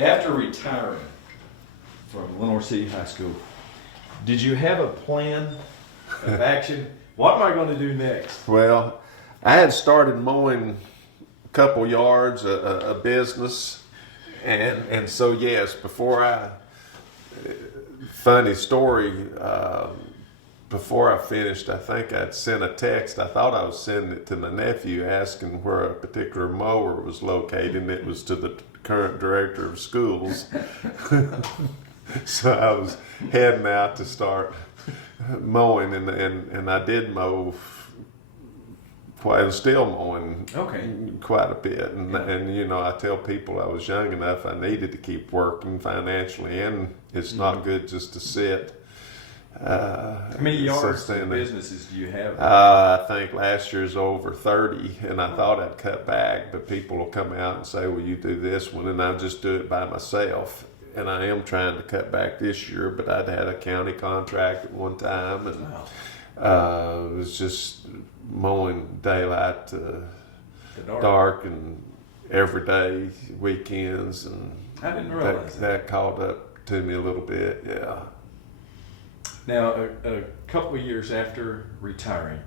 After retiring from Lenore City High School, did you have a plan of action? What am I going to do next? Well, I had started mowing a couple yards, a business, and so yes, funny story, before I finished, I think I'd sent a text. I thought I was sending it to my nephew asking where a particular mower was located, and it was to the current director of schools. So I was heading out to start mowing, and I did mow still mowing quite a bit. And you know, I tell people I was young enough, I needed to keep working financially, and it's not good just to sit. How many yards of businesses do you have? I think last year's over 30, and I thought I'd cut back, but people will come out and say, well, you do this one, and I just do it by myself. And I am trying to cut back this year, but I'd had a county contract at one time, and it was just mowing daylight to dark and every day, weekends, and I didn't realize that caught up to me a little bit, yeah. Now, a couple of years after retiring,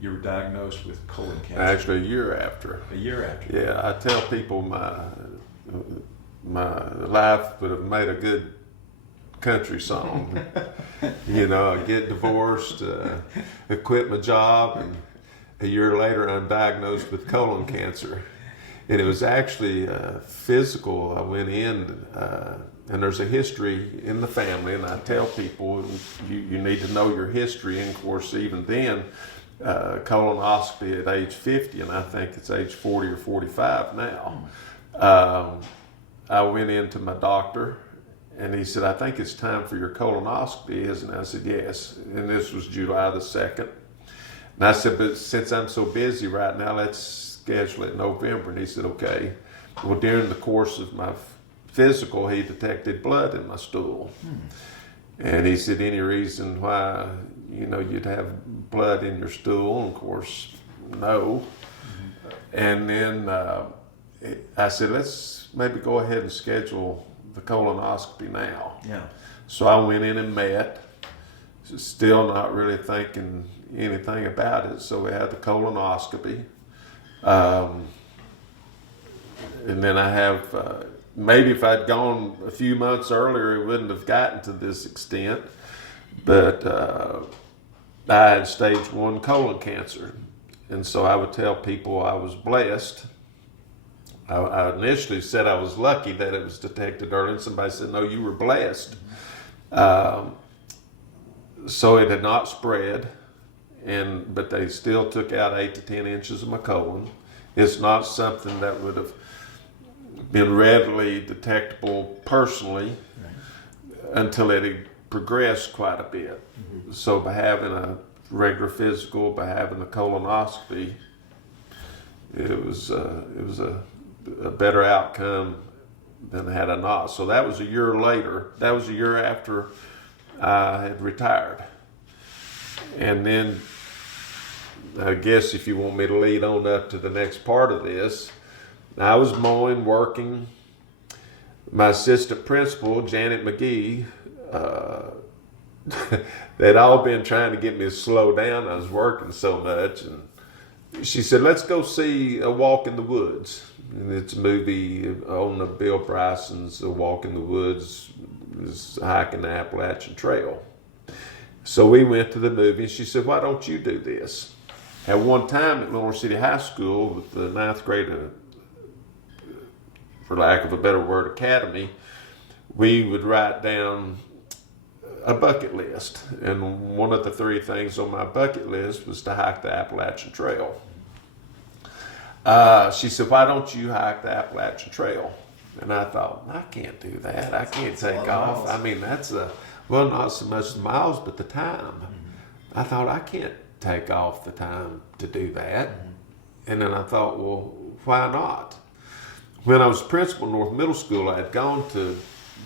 you were diagnosed with colon cancer. Actually, a year after. A year after. Yeah, I tell people my life would have made a good country song. You know, I get divorced, I quit my job, and a year later I'm diagnosed with colon cancer. And it was actually physical. I went in, and there's a history in the family, and I tell people you need to know your history. And of course, even then, colonoscopy at age 50, and I think it's age 40 or 45 now. I went into my doctor, and he said, I think it's time for your colonoscopy, isn't it? I said, yes. And this was July the 2nd. And I said, but since I'm so busy right now, let's schedule it in November. And he said, okay. Well, during the course of my physical, he detected blood in my stool. And he said, any reason why, you know, you'd have blood in your stool? And of course, no. And then I said, let's maybe go ahead and schedule the colonoscopy now. Yeah. So I went in and met, still not really thinking anything about it. So we had the colonoscopy. And then I have, maybe if I'd gone a few months earlier, it wouldn't have gotten to this extent. But I had stage 1 colon cancer. And so I would tell people I was blessed. I initially said I was lucky that it was detected early, and somebody said, no, you were blessed. So it had not spread, but they still took out 8 to 10 inches of my colon. It's not something that would have been readily detectable personally until it had progressed quite a bit. So by having a regular physical, by having the colonoscopy, it was a better outcome than had I not. So that was a year later. That was a year after I had retired. And then I guess if you want me to lead on up to the next part of this, I was mowing, working. My assistant principal, Janet McGee, they'd all been trying to get me to slow down. I was working so much. And she said, let's go see A Walk in the Woods. And it's a movie on Bill Bryson's A Walk in the Woods, is hiking the Appalachian Trail. So we went to the movie, and she said, why don't you do this? At one time at Lenore City High School, with the 9th grade, for lack of a better word, academy, we would write down a bucket list. And one of the 3 things on my bucket list was to hike the Appalachian Trail. She said, why don't you hike the Appalachian Trail? And I thought, I can't do that. I can't take off. I mean, well, not so much the miles, but the time. I thought, I can't take off the time to do that. And then I thought, well, why not? When I was principal in North Middle School, I had gone to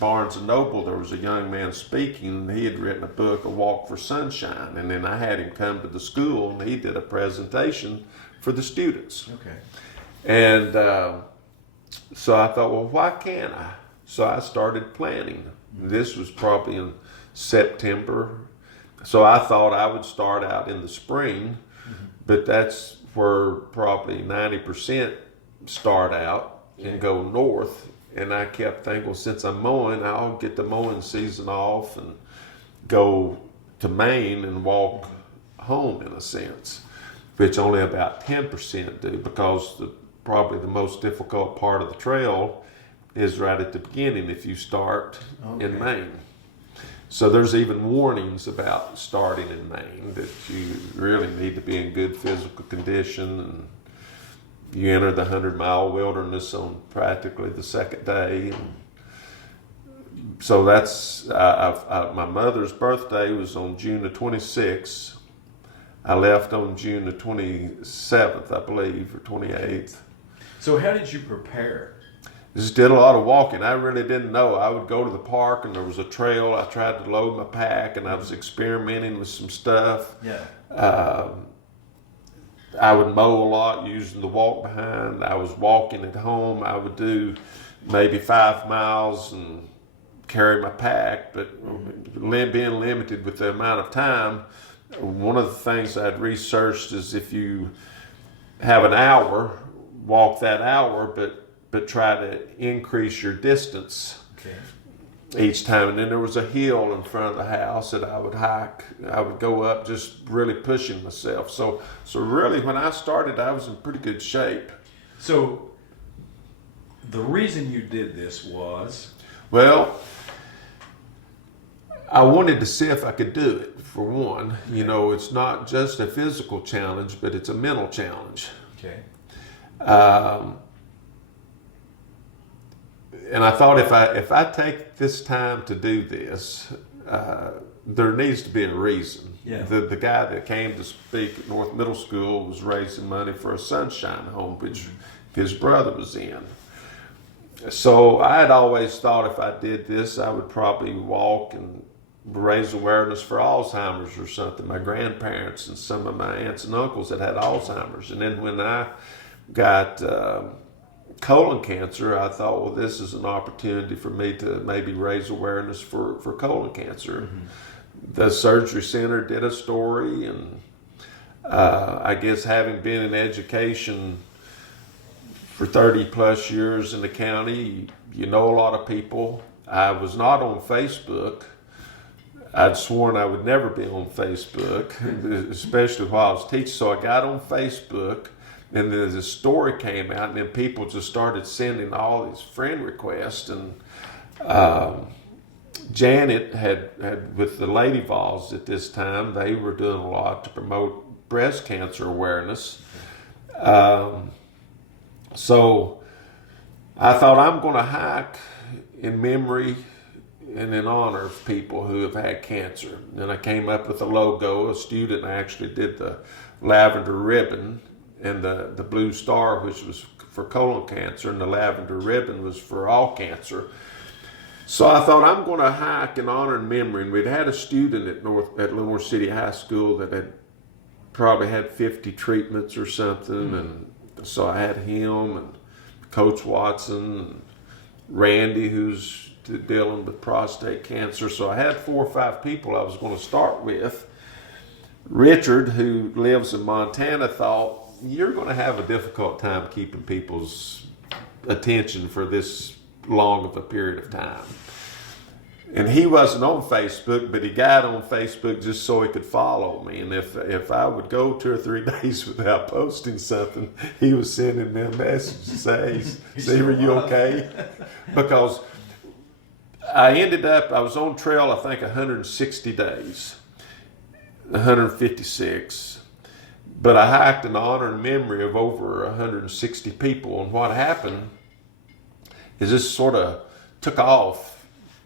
Barnes & Noble. There was a young man speaking, and he had written a book, A Walk for Sunshine. And then I had him come to the school, and he did a presentation for the students. Okay. And so I thought, well, why can't I? So I started planning. This was probably in September. So I thought I would start out in the spring, but that's where probably 90% start out and go north. And I kept thinking, well, since I'm mowing, I'll get the mowing season off and go to Maine and walk home in a sense, which only about 10% do, because probably the most difficult part of the trail is right at the beginning if you start in Maine. So there's even warnings about starting in Maine, that you really need to be in good physical condition, and you enter the 100-mile wilderness on practically the second day. So that's, my mother's birthday was on June the 26th. I left on June the 27th, I believe, or 28th. So how did you prepare? Just did a lot of walking. I really didn't know. I would go to the park and there was a trail. I tried to load my pack and I was experimenting with some stuff. Yeah. I would mow a lot using the walk behind. I was walking at home. I would do maybe 5 miles and carry my pack, but being limited with the amount of time, one of the things I'd researched is if you have an hour, walk that hour, but try to increase your distance each time. And then there was a hill in front of the house that I would hike. I would go up just really pushing myself. So really when I started, I was in pretty good shape. So the reason you did this was? Well, I wanted to see if I could do it, for one. You know, it's not just a physical challenge, but it's a mental challenge. Okay. And I thought if I take this time to do this, there needs to be a reason. Yeah. The guy that came to speak at North Middle School was raising money for a sunshine home, which his brother was in. So I had always thought if I did this, I would probably walk and raise awareness for Alzheimer's or something. My grandparents and some of my aunts and uncles that had Alzheimer's. And then when I got colon cancer, I thought, well, this is an opportunity for me to maybe raise awareness for colon cancer. The surgery center did a story, and I guess having been in education for 30 plus years in the county, you know a lot of people. I was not on Facebook. I'd sworn I would never be on Facebook, especially while I was teaching. So I got on Facebook, and then the story came out, and then people just started sending all these friend requests. And Janet had with the Lady Vols at this time, they were doing a lot to promote breast cancer awareness. So I thought, I'm going to hike in memory and in honor of people who have had cancer. And I came up with a logo. A student actually did the lavender ribbon and the blue star, which was for colon cancer, and the lavender ribbon was for all cancer. So I thought, I'm going to hike in honor and memory. And we'd had a student at Lenore City High School that had probably had 50 treatments or something. And so I had him and Coach Watson and Randy, who's dealing with prostate cancer. So I had 4 or 5 people I was going to start with. Richard, who lives in Montana, thought, you're going to have a difficult time keeping people's attention for this long of a period of time. And he wasn't on Facebook, but he got on Facebook just so he could follow me. And if I would go 2 or 3 days without posting something, he was sending me a message to say, hey, Steve, are you okay? Because I was on trail, I think, 160 days, 156. But I hiked in honor and memory of over 160 people. And what happened is this sort of took off.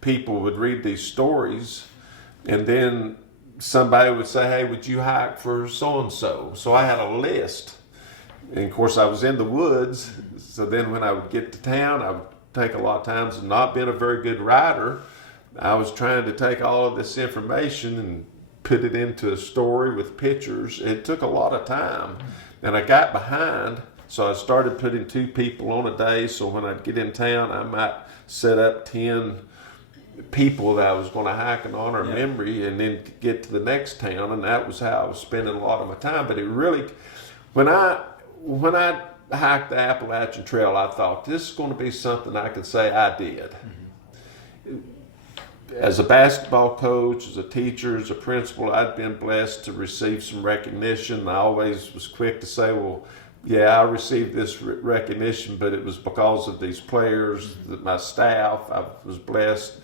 People would read these stories, and then somebody would say, hey, would you hike for so-and-so? So I had a list. And of course, I was in the woods. So then when I would get to town, I would take a lot of times, and not being a very good rider, I was trying to take all of this information and put it into a story with pictures. It took a lot of time, and I got behind. So I started putting 2 people on a day. So when I'd get in town, I might set up 10 people that I was going to hike in honor of memory, and then get to the next town. And that was how I was spending a lot of my time. But it really, when I hiked the Appalachian Trail, I thought this is going to be something I could say I did. As a basketball coach, as a teacher, as a principal, I'd been blessed to receive some recognition. I always was quick to say, well, yeah, I received this recognition, but it was because of these players, my staff. I was blessed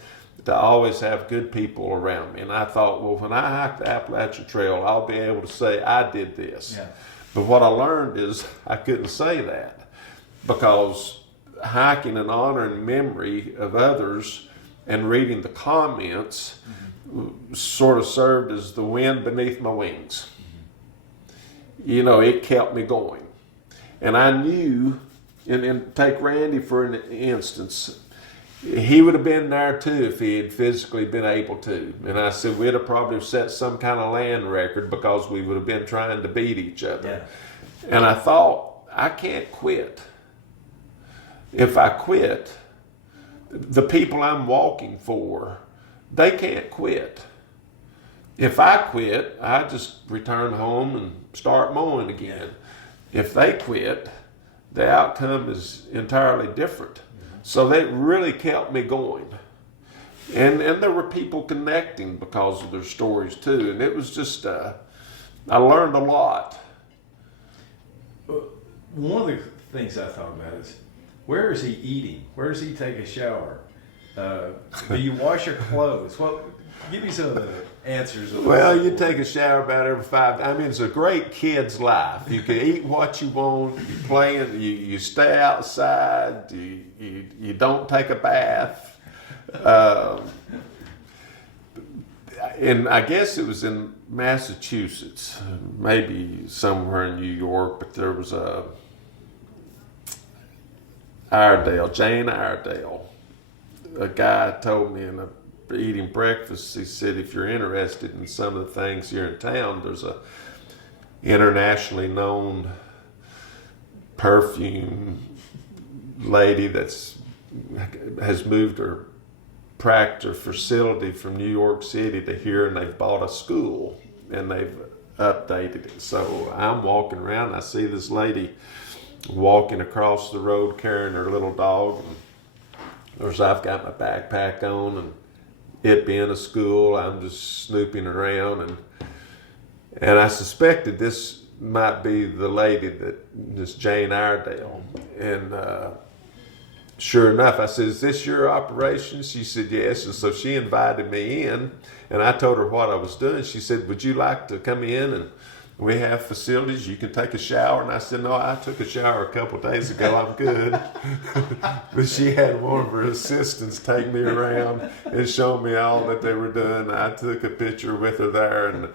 to always have good people around me. And I thought, well, when I hike the Appalachian Trail, I'll be able to say I did this. Yeah. But what I learned is I couldn't say that, because hiking in honor and memory of others and reading the comments sort of served as the wind beneath my wings. You know, it kept me going. And I knew, and take Randy for an instance, he would have been there too if he had physically been able to. And I said, we'd have probably set some kind of land record, because we would have been trying to beat each other. Yeah. And I thought, I can't quit. If I quit, the people I'm walking for, they can't quit. If I quit, I just return home and start mowing again. If they quit, the outcome is entirely different. So that really kept me going. And there were people connecting because of their stories too. And it was just, I learned a lot. One of the things I thought about is, where is he eating? Where does he take a shower? Do you wash your clothes? Well, give me some of the answers. Well, you take a shower about every 5 days. I mean, it's a great kid's life. You can eat what you want. You play, you stay outside. You don't take a bath. And I guess it was in Massachusetts, maybe somewhere in New York, but there was Jane Iredale. A guy told me eating breakfast, he said, if you're interested in some of the things here in town, there's a internationally known perfume lady has moved her practice facility from New York City to here, and they've bought a school and they've updated it. So I'm walking around, I see this lady walking across the road carrying her little dog, and of course I've got my backpack on, and it being a school, I'm just snooping around, and I suspected this might be the lady this Jane Iredale. And sure enough, I said, is this your operation? She said, yes. And so she invited me in, and I told her what I was doing. She said, would you like to come in, and we have facilities, you can take a shower? And I said, no, I took a shower a couple of days ago, I'm good. But she had one of her assistants take me around and show me all that they were doing. I took a picture with her there. And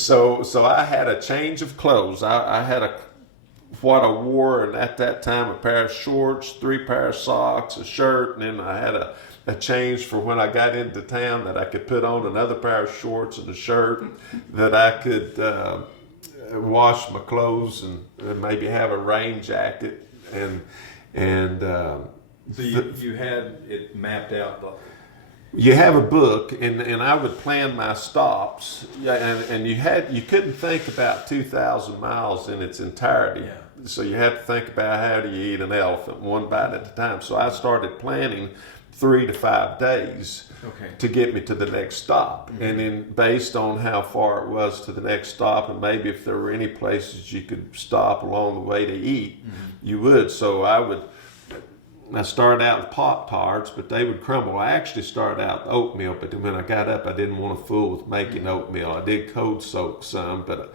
so I had a change of clothes. I had what I wore, and at that time, a pair of shorts, 3 pair of socks, a shirt, and then I had a change for when I got into town that I could put on another pair of shorts and a shirt, that I could wash my clothes and maybe have a rain jacket, and so you had it mapped out. You have a book, and I would plan my stops, and you couldn't think about 2,000 miles in its entirety. Yeah. So you had to think about, how do you eat an elephant, one bite at a time. So I started planning 3 to 5 days to get me to the next stop. Mm-hmm. And then based on how far it was to the next stop, and maybe if there were any places you could stop along the way to eat, you would. So I started out with Pop-Tarts, but they would crumble. I actually started out with oatmeal, but when I got up, I didn't want to fool with making oatmeal. I did cold soak some, but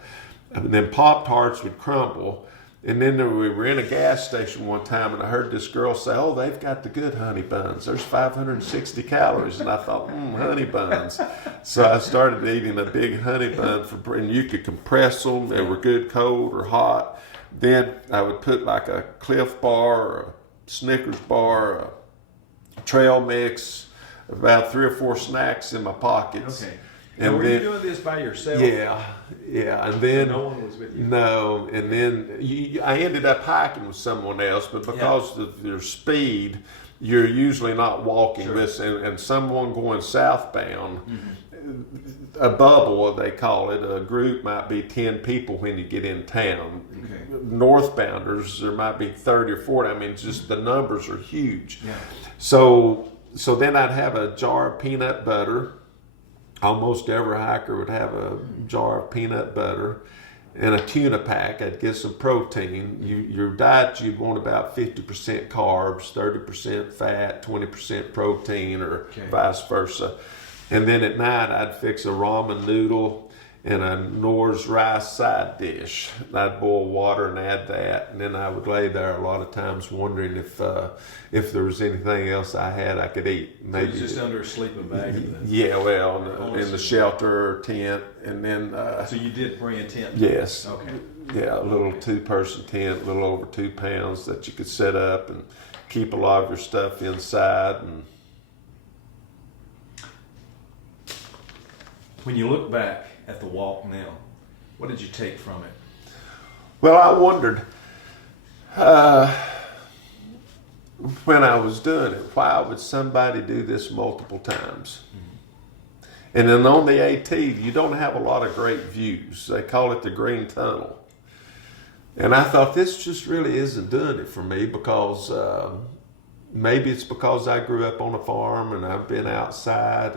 then Pop-Tarts would crumble. And then we were in a gas station one time, and I heard this girl say, oh, they've got the good honey buns. There's 560 calories. And I thought, honey buns. So I started eating a big honey bun, and you could compress them. They were good cold or hot. Then I would put like a Cliff Bar or a Snickers bar, a trail mix, about 3 or 4 snacks in my pockets. And were you doing this by yourself? Yeah, and then no one was with you. No, and then I ended up hiking with someone else, but because of your speed, you're usually not walking Sure. this, and someone going southbound, a bubble they call it, a group might be 10 people when you get in town. Okay. Northbounders, there might be 30 or 40. I mean, just the numbers are huge. Yeah. So then I'd have a jar of peanut butter. Almost every hiker would have a jar of peanut butter and a tuna pack. I'd get some protein. Your diet, you'd want about 50% carbs, 30% fat, 20% protein, or vice versa. And then at night, I'd fix a ramen noodle and a Nor's rice side dish. I'd boil water and add that, and then I would lay there a lot of times wondering if there was anything else I had I could eat. Maybe just under a sleeping bag. Yeah, well, in the shelter or tent, and then. So you did bring a tent? Yes. Okay. Yeah, a little 2-person tent, a little over 2 pounds that you could set up and keep a lot of your stuff inside. And when you look back at the walk now, what did you take from it? well, I wondered when I was doing it, why would somebody do this multiple times? And then on the AT, you don't have a lot of great views. They call it the green tunnel. And I thought, this just really isn't doing it for me, because maybe it's because I grew up on a farm and I've been outside.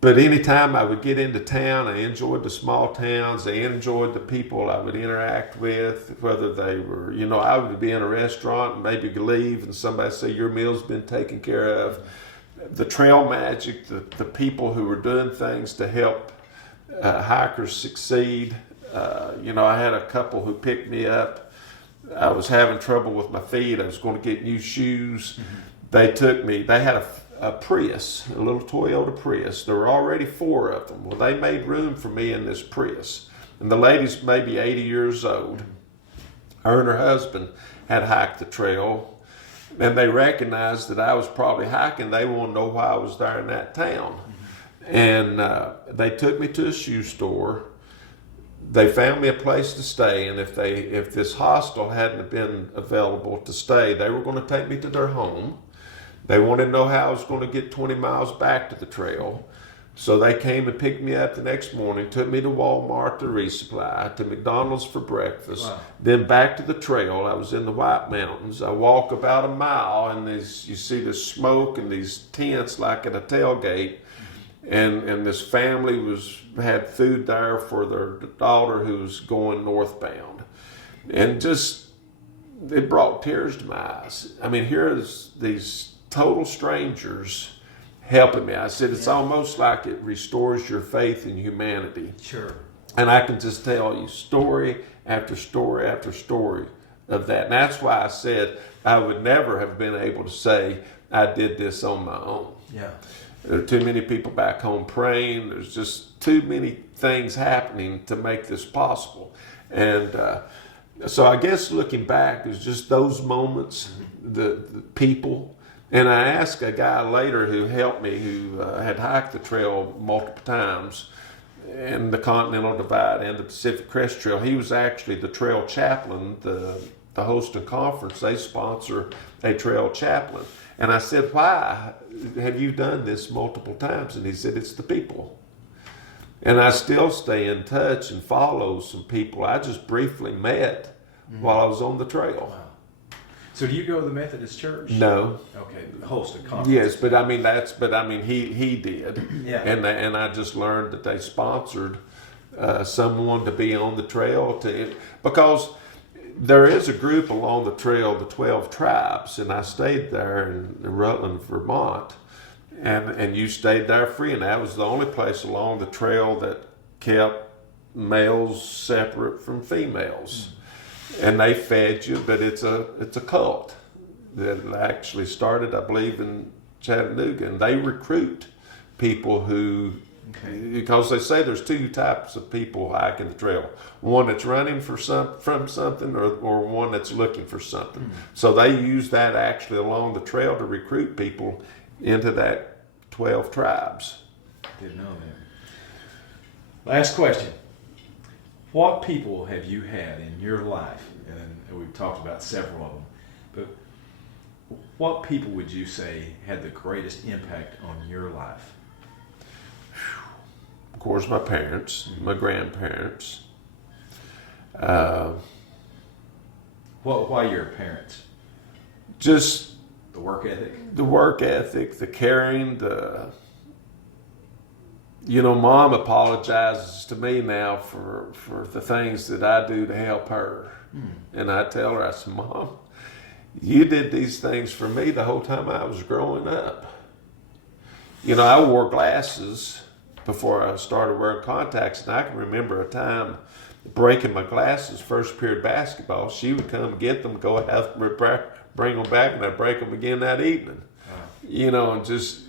But anytime I would get into town, I enjoyed the small towns. I enjoyed the people I would interact with, whether they were, I would be in a restaurant and maybe leave and somebody say, your meal's been taken care of. The trail magic, the people who were doing things to help hikers succeed. I had a couple who picked me up. I was having trouble with my feet. I was going to get new shoes. They took me, they had a Prius, a little Toyota Prius. There were already 4 of them. Well, they made room for me in this Prius. And the lady's maybe 80 years old. Her and her husband had hiked the trail, and they recognized that I was probably hiking. They wanted to know why I was there in that town. And they took me to a shoe store. They found me a place to stay, and if this hostel hadn't been available to stay, they were going to take me to their home. They wanted to know how I was going to get 20 miles back to the trail. So they came and picked me up the next morning, took me to Walmart to resupply, to McDonald's for breakfast, then back to the trail. I was in the White Mountains. I walk about a mile, and you see the smoke and these tents like at a tailgate. And this family had food there for their daughter who was going northbound. And it brought tears to my eyes. I mean, here's these total strangers helping me. I said, it's almost like it restores your faith in humanity. Sure. And I can just tell you story after story after story of that. And that's why I said I would never have been able to say I did this on my own. Yeah. There are too many people back home praying. There's just too many things happening to make this possible. And so I guess looking back, it's just those moments, the people. And I asked a guy later who helped me, who had hiked the trail multiple times, in the Continental Divide and the Pacific Crest Trail. He was actually the trail chaplain. The Hosting Conference, they sponsor a trail chaplain. And I said, why have you done this multiple times? And he said, it's the people. And I still stay in touch and follow some people I just briefly met while I was on the trail. Wow. So do you go to the Methodist Church? No. Okay, host a conference. Yes, but I mean, he did. Yeah. And I just learned that they sponsored someone to be on the trail because there is a group along the trail, the 12 Tribes, and I stayed there in Rutland, Vermont, and you stayed there free, and that was the only place along the trail that kept males separate from females. And they fed you, but it's a cult that actually started, I believe, in Chattanooga, and they recruit people who, because they say there's 2 types of people hiking the trail: one that's running from something, or one that's looking for something. So they use that actually along the trail to recruit people into that 12 tribes. Didn't know that. Last question. What people have you had in your life, and we've talked about several of them, but what people would you say had the greatest impact on your life? Of course, my parents, my grandparents. Why your parents? Just The work ethic? the work ethic, the caring, Mom apologizes to me now for the things that I do to help her. And I tell her, I said, Mom, you did these things for me the whole time I was growing up. I wore glasses before I started wearing contacts, and I can remember a time breaking my glasses, first period basketball. She would come get them, go have bring them back, and I'd break them again that evening. Wow. And just,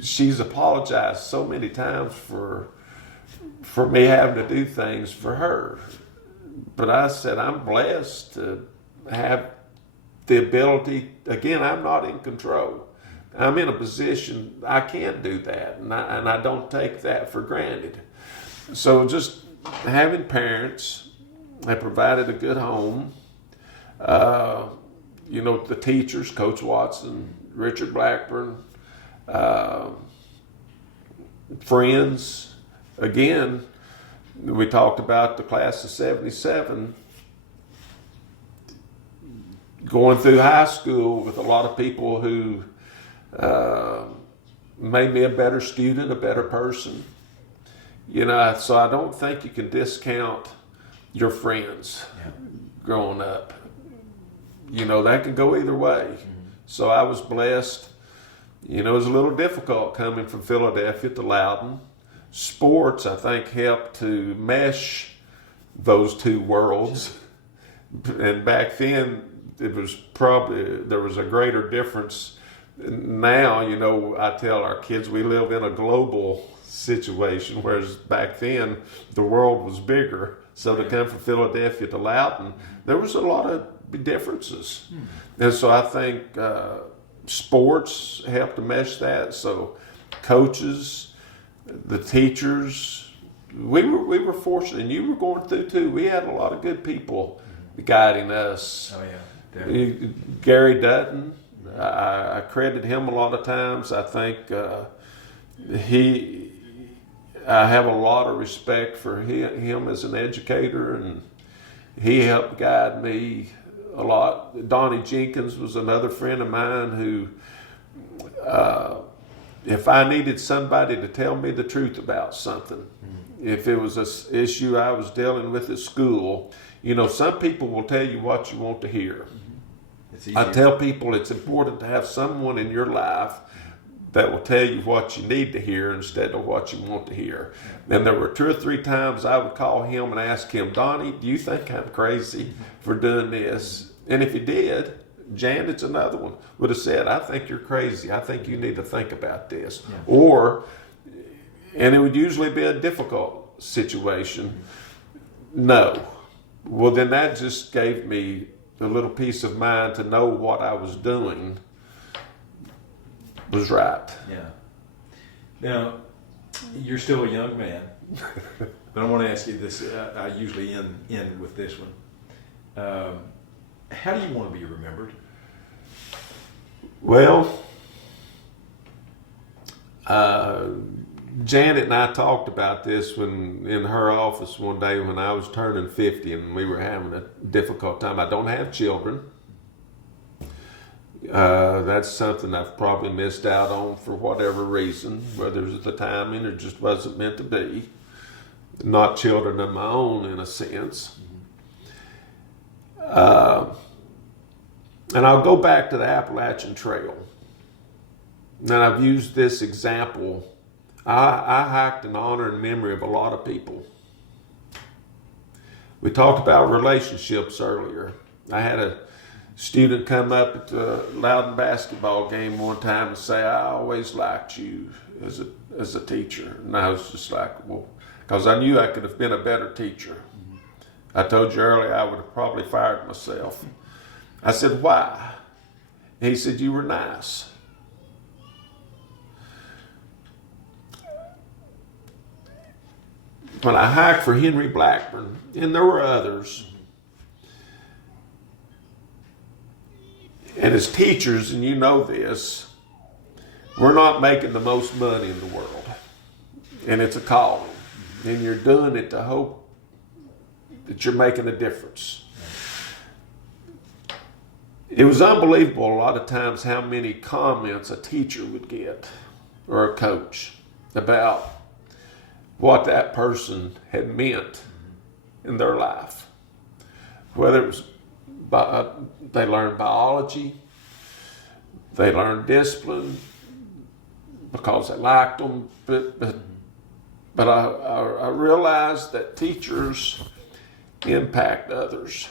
she's apologized so many times for me having to do things for her. But I said, I'm blessed to have the ability, again, I'm not in control. I'm in a position I can't do that, and I don't take that for granted. So just having parents that provided a good home, the teachers, Coach Watson, Richard Blackburn, friends. Again, we talked about the class of 77, going through high school with a lot of people who made me a better student, a better person. So I don't think you can discount your friends growing up. That can go either way. Mm-hmm. So I was blessed. It was a little difficult coming from Philadelphia to Loudon. Sports, I think, helped to mesh those two worlds. And back then, there was a greater difference. Now, I tell our kids we live in a global situation, whereas back then the world was bigger. So to come from Philadelphia to Loudon, there was a lot of differences. And so I think sports helped to mesh that. So coaches, the teachers, we were fortunate, and you were going through too. We had a lot of good people guiding us. Oh yeah, definitely. Gary Dutton, I credit him a lot of times. I think I have a lot of respect for him as an educator, and he helped guide me a lot. Donnie Jenkins was another friend of mine who, if I needed somebody to tell me the truth about something, if it was an issue I was dealing with at school, some people will tell you what you want to hear. I tell people it's important to have someone in your life that will tell you what you need to hear instead of what you want to hear. And there were 2 or 3 times I would call him and ask him, Donnie, do you think I'm crazy for doing this? And if he did, Janet's another one, would have said, I think you're crazy. I think you need to think about this. Yeah. And it would usually be a difficult situation. No. Well, then that just gave me a little peace of mind to know what I was doing was right. Yeah. Now, you're still a young man, but I want to ask you this. I usually end with this one. How do you want to be remembered? Well, Janet and I talked about this in her office one day when I was turning 50 and we were having a difficult time. I don't have children. That's something I've probably missed out on for whatever reason, whether it was the timing or just wasn't meant to be. Not children of my own, in a sense. And I'll go back to the Appalachian Trail. And I've used this example. I hiked in honor and memory of a lot of people. We talked about relationships earlier. I had a student come up at the Loudon basketball game one time and say, I always liked you as a teacher. And I was just like, well, because I knew I could have been a better teacher. I told you earlier I would have probably fired myself. I said, why? He said, you were nice. when I hiked for Henry Blackburn, and there were others, and as teachers, and you know this, we're not making the most money in the world. And it's a calling. And you're doing it to hope that you're making a difference. It was unbelievable a lot of times how many comments a teacher would get or a coach about what that person had meant in their life. Whether it was they learned biology, they learned discipline because they liked them, but I realized that teachers impact others.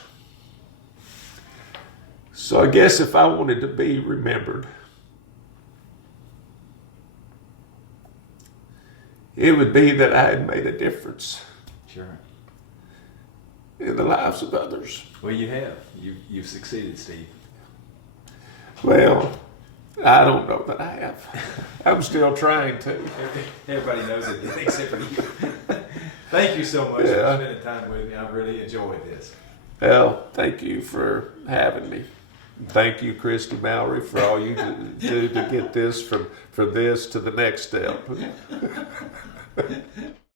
So I guess if I wanted to be remembered, it would be that I had made a difference. Sure. In the lives of others. Well, you have. You've succeeded, Steve. Well, I don't know that I have. I'm still trying to. Everybody knows it except for you. Thank you so much for spending time with me. I've really enjoyed this. Well, thank you for having me. Thank you, Christy Mallory, for all you do to get this from this to the next step.